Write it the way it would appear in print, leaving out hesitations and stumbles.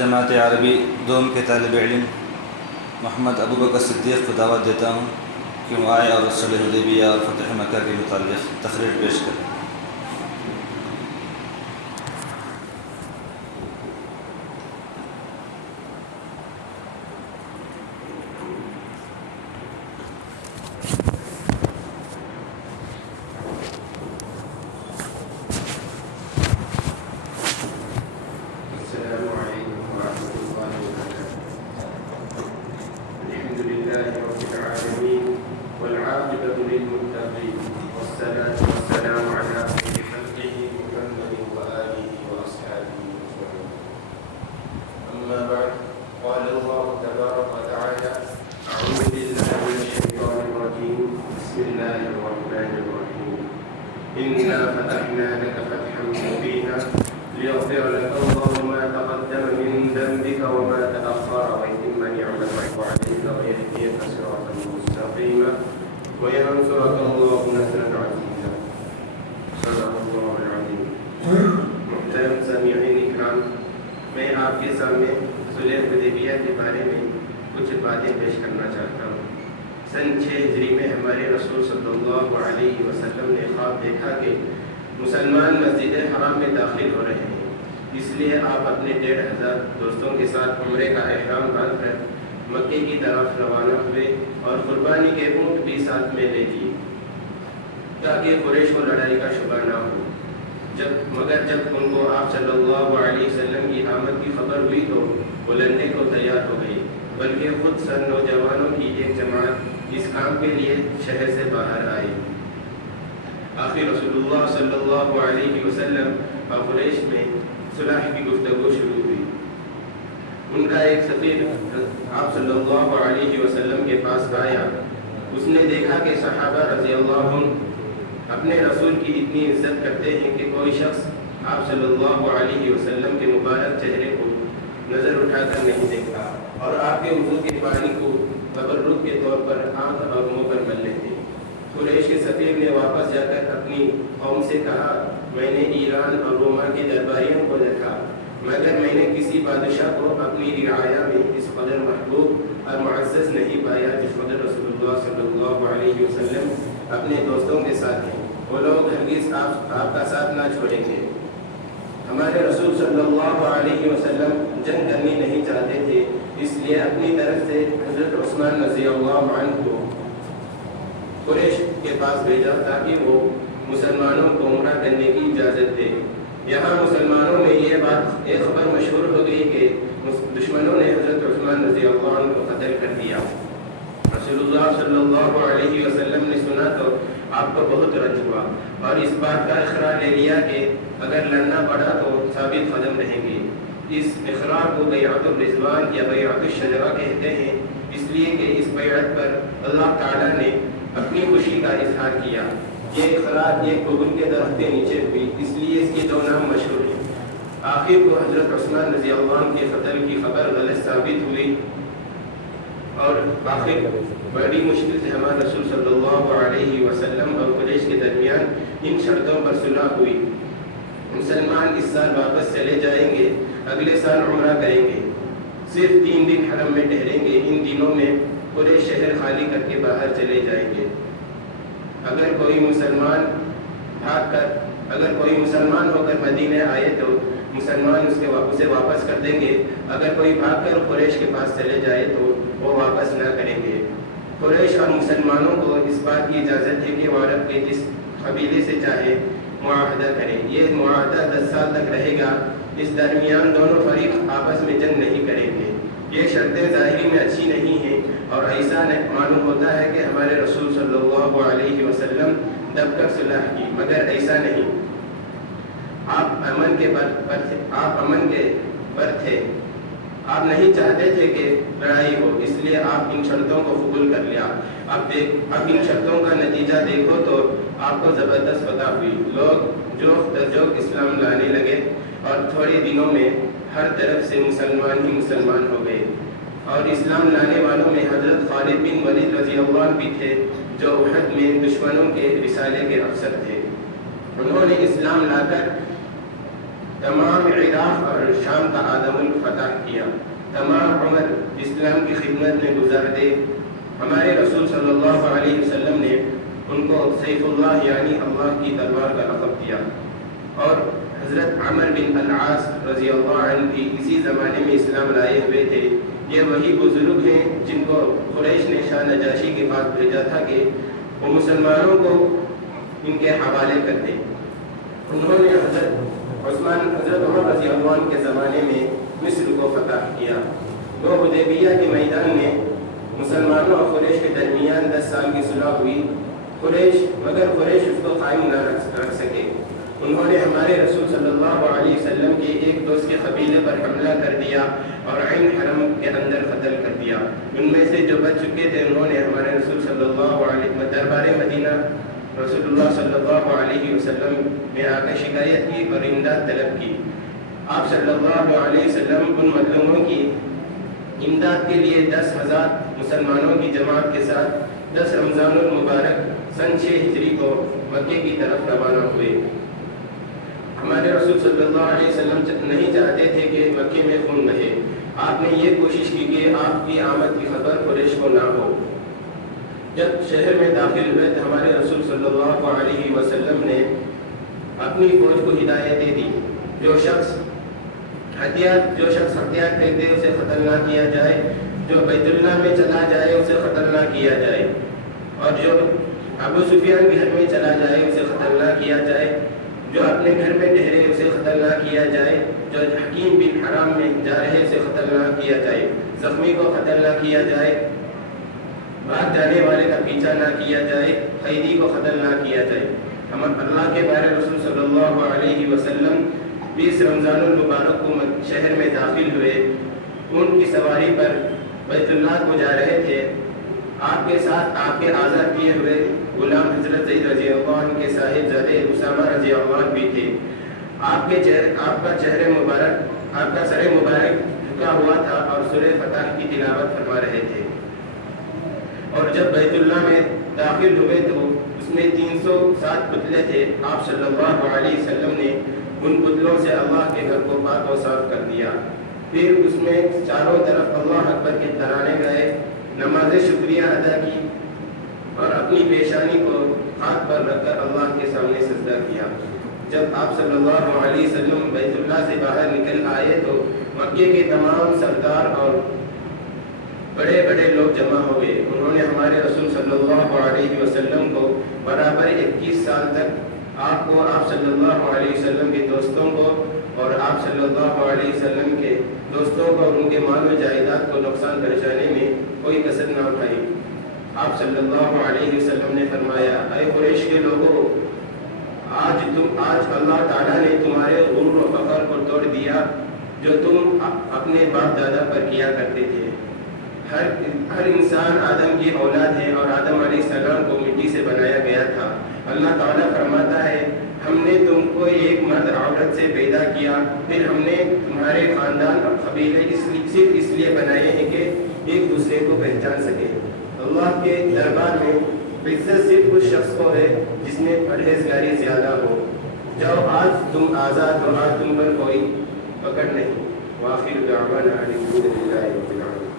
جماعت عربی دوم کے طالب علم محمد ابو بکر صدیق کو دعوت دیتا ہوں کہ وہ آئے اور صلح حدیبیہ اور فتح مکہ کے متعلق تقریر پیش کریں۔ إنا فتحنا لك فتحا مبينا ليغفر لك الله ما تقدم من ذنبك وما تأخر ويتم نعمته عليك ويهديك صراطا مستقيما وينصرك الله نصرا عزيزا صدق الله العظيم۔ محترم سامعین اکرام، میں آپ کے سامنے صلح حدیبیہ کے بارے میں کچھ باتیں پیش کرنا چاہتا ہوں۔ سن 6 ہجری میں ہمارے رسول صلی اللہ علیہ وسلم نے خواب دیکھا کہ مسلمان مسجد حرام میں داخل ہو رہے ہیں، اس لیے آپ اپنے 1500 دوستوں کے ساتھ عمرے کا احرام باندھ کر مکے کی طرف روانہ ہوئے اور قربانی کے اونٹ بھی ساتھ میں لے لیے تاکہ قریش کو لڑائی کا شبہ نہ ہو۔ مگر جب ان کو آپ صلی اللہ علیہ وسلم کی آمد کی خبر ہوئی تو وہ لڑنے کو تیار ہو گئی، بلکہ خود سر نوجوانوں کی ایک جماعت اس کام کے لیے شہر سے باہر آئی۔ آخر رسول اللہ صلی اللہ علیہ وسلم اور قریش میں صلح کی گفتگو شروع ہوئی۔ ان کا ایک سفیر آپ صلی اللہ علیہ وسلم کے پاس آیا۔ اس نے دیکھا کہ صحابہ رضی اللہ عنہ اپنے رسول کی اتنی عزت کرتے ہیں کہ کوئی شخص آپ صلی اللہ علیہ وسلم کے مبارک چہرے کو نظر اٹھا کر نہیں دیکھتا اور آپ کے وضو کے پانی کو تبرک کے طور پر آنکھ اور منہ پر مل لیتے۔ قریش کے سفیر نے واپس جا کر اپنی قوم سے کہا، میں نے ایران اور روما کے درباریوں کو دیکھا، مگر میں نے کسی بادشاہ کو اپنی رعایا میں اس قدر محبوب اور معزز نہیں پایا جس قدر رسول اللہ صلی اللہ علیہ وسلم اپنے دوستوں کے ساتھ ہیں۔ وہ لوگ ہرگز آپ کا ساتھ نہ چھوڑیں گے۔ ہمارے رسول صلی اللہ علیہ وسلم جنگ کرنی نہیں چاہتے تھے، اس لیے اپنی طرف سے حضرت عثمان رضی اللہ عنہ کو قریش کے پاس بھیجا تاکہ وہ مسلمانوں کو عمرہ کرنے کی اجازت دے۔ یہاں مسلمانوں میں یہ خبر مشہور ہو گئی کہ دشمنوں نے حضرت عثمان رضی اللہ عنہ کو قتل کر دیا۔ رسول اللہ صلی اللہ علیہ وسلم نے سنا تو آپ کو بہت رنج ہوا اور اس بات کا اقرار لے لیا کہ اگر لڑنا پڑا تو ثابت قدم رہیں گے۔ اس اقرار کو بیعت الرضوان یا بیعت الشجرہ کہتے ہیں، اس لیے کہ اس بیعت پر اللہ تعالیٰ نے اپنی خوشی کا اظہار کیا۔ یہ اقرار ایک ببول کے درخت کے نیچے ہوئی، اس لیے اس کی 2 نام مشہور ہیں۔ آخر کو حضرت عثمان رضی اللہ عنہ کے قتل کی خبر غلط ثابت ہوئی اور آخر بڑی مشکل سے ہمارے رسول صلی اللہ علیہ وسلم اور قریش کے درمیان ان شرطوں پر صلح ہوئی۔ مسلمان اس سال واپس چلے جائیں گے، اگلے سال عمرہ کریں گے، صرف 3 دن حرم میں ٹھہریں گے۔ ان دنوں میں قریش شہر خالی کر کے باہر چلے جائیں گے۔ اگر کوئی مسلمان ہو کر مدینے آئے تو مسلمان اسے واپس کر دیں گے، اگر کوئی بھاگ کر قریش کے پاس چلے جائے تو وہ واپس نہ کریں گے۔ قریش اور مسلمانوں کو اس بات کی اجازت ہے کہ وہ عرب کے جس قبیلے سے چاہے معاہدہ کریں۔ یہ معاہدہ 10 سال تک رہے گا۔ اس درمیان دونوں فریق آپس میں جنگ نہیں کریں گے۔ یہ شرطیں ظاہری میں اچھی نہیں ہیں اور ایسا معلوم ہوتا ہے کہ ہمارے رسول صلی اللہ علیہ وسلم دب کر صلح کی، مگر ایسا نہیں۔ آپ امن کے پر تھے، آپ نہیں چاہتے تھے کہ لڑائی ہو، اس لیے آپ ان شرطوں کو قبول کر لیا۔ اب ان شرطوں کا نتیجہ دیکھو تو آپ کو زبردست پتہ ہوئی۔ لوگ جوق در جوق اسلام لانے لگے اور تھوڑے دنوں میں ہر طرف سے مسلمان ہی مسلمان ہو گئے۔ اور اسلام لانے والوں میں حضرت خالد بن ولید رضی اللہ عنہ بھی تھے، جو احد میں دشمنوں کے رسالے کے افسر تھے۔ انہوں نے اسلام لا کر تمام عراق اور شام کا آدھا ملک فتح کیا، تمام عمر اسلام کی خدمت میں گزار دے۔ ہمارے رسول صلی اللہ علیہ وسلم نے ان کو سیف اللہ یعنی اللہ کی تلوار کا لقب دیا، اور حضرت عمر بن العاص رضی اللہ عنہ بھی اسی زمانے میں اسلام لائے ہوئے تھے۔ یہ وہی بزرگ ہیں جن کو قریش نے شاہ نجاشی کے پاس بھیجا تھا کہ وہ مسلمانوں کو ان کے حوالے کر دیں۔ انہوں نے حضرت عمر رضی اللہ عنہ کے زمانے میں مصر کو فتح کیا۔ وہ حدیبیہ کے میدان میں مسلمانوں اور قریش کے درمیان 10 سال کی صلح ہوئی، مگر قریش اس کو قائم نہ رکھ سکے۔ انہوں نے ہمارے رسول صلی اللہ علیہ وسلم کے ایک دوست کے قبیلے پر حملہ کر دیا اور عین حرم کے اندر قتل کر دیا۔ ان میں سے جو بچ چکے تھے انہوں نے ہمارے رسول صلی اللہ علیہ وسلم دربار مدینہ رسول اللہ صلی اللہ علیہ وسلم میں آ کر شکایت کی اور امداد طلب کی۔ آپ صلی اللہ علیہ وسلم ان مظلوموں کی امداد کے لیے 10,000 مسلمانوں کی جماعت کے ساتھ 10 رمضان المبارک سن 6 ہجری کو مکے کی طرف روانہ ہوئے۔ ہمارے رسول صلی اللہ علیہ وسلم نہیں چاہتے تھے کہ مکے میں خون بہے۔ آپ نے یہ کوشش کی کہ آپ کی آمد کی خبر قریش کو نہ ہو۔ جب شہر میں داخل ہوئے تو ہمارے رسول صلی اللہ علیہ وسلم نے اپنی فوج کو ہدایتیں دی، جو شخص ہتھیار پھینک دے اسے قتل نہ کیا جائے، جو بیت اللہ میں چلا جائے اسے قتل نہ کیا جائے، اور جو ابو سفیان کے گھر میں چلا جائے اسے قتل نہ کیا جائے، جو اپنے گھر میں ٹھہرے اسے قتل نہ کیا جائے، جو حکیم بن حرام میں جا رہے اسے قتل نہ کیا جائے، زخمی کو قتل نہ کیا جائے، بھاگ جانے والے کا پیچھا نہ کیا جائے، قیدی کو قتل نہ کیا جائے۔ ہم اللہ کے پیارے رسول صلی اللہ علیہ وسلم 20 رمضان المبارک کو شہر میں داخل ہوئے، اونٹ کی سواری پر بیت اللہ کو جا رہے تھے۔ آپ کے ساتھ آپ کے آزاد کیے ہوئے غلام حضرت زید رضی اللہ عنہ کے صاحبزادے اسامہ رضی اللہ عنہ بھی تھے۔ آپ کا سر مبارک جھکا ہوا تھا اور سورہ فتح کی تلاوت فرما رہے تھے، اور جب بیت اللہ میں داخل ہوئے تو اس میں 307 پتلے تھے۔ آپ صلی اللہ علیہ وسلم نے ان پتلوں سے اللہ کے گھر کو پاک و صاف کر دیا، پھر اس میں چاروں طرف اللہ اکبر کے ترانے گائے، نماز شکریہ ادا کی اور اپنی پیشانی کو ہاتھ پر رکھ کر اللہ کے سامنے سجدہ کیا۔ جب آپ صلی اللہ علیہ وسلم بیت اللہ سے باہر نکل آئے تو مکے کے تمام سردار اور بڑے بڑے لوگ جمع ہوئے۔ انہوں نے ہمارے رسول صلی اللہ علیہ وسلم کو برابر 21 سال تک آپ صلی اللہ علیہ وسلم کے دوستوں کو اور آپ صلی اللہ علیہ وسلم کے دوستوں کو اور ان کے مال و جائیداد کو نقصان پہنچانے میں کوئی کسر نہ اٹھائی۔ آپ صلی اللہ علیہ وسلم نے فرمایا، اے قریش کے لوگوں، آج اللہ تعالیٰ نے تمہارے غرور و فخر کو توڑ دیا جو تم اپنے باپ دادا پر کیا کرتے تھے۔ ہر انسان آدم کی اولاد ہے اور آدم علیہ السلام کو مٹی سے بنایا گیا تھا۔ اللہ تعالیٰ فرماتا ہے، ہم نے تم کو ایک مرد عورت سے پیدا کیا، پھر ہم نے تمہارے خاندان اور قبیلے صرف اس لیے بنائے ہیں کہ ایک دوسرے کو پہچان سکے۔ اللہ کے دربار میں عزت صرف اس شخص کو ہے جس میں پرہیزگاری زیادہ ہو۔ جب آج تم آزاد ہو، آج تم پر کوئی پکڑ نہیں۔ وآخر دعوانا الحمد للہ رب العالمین۔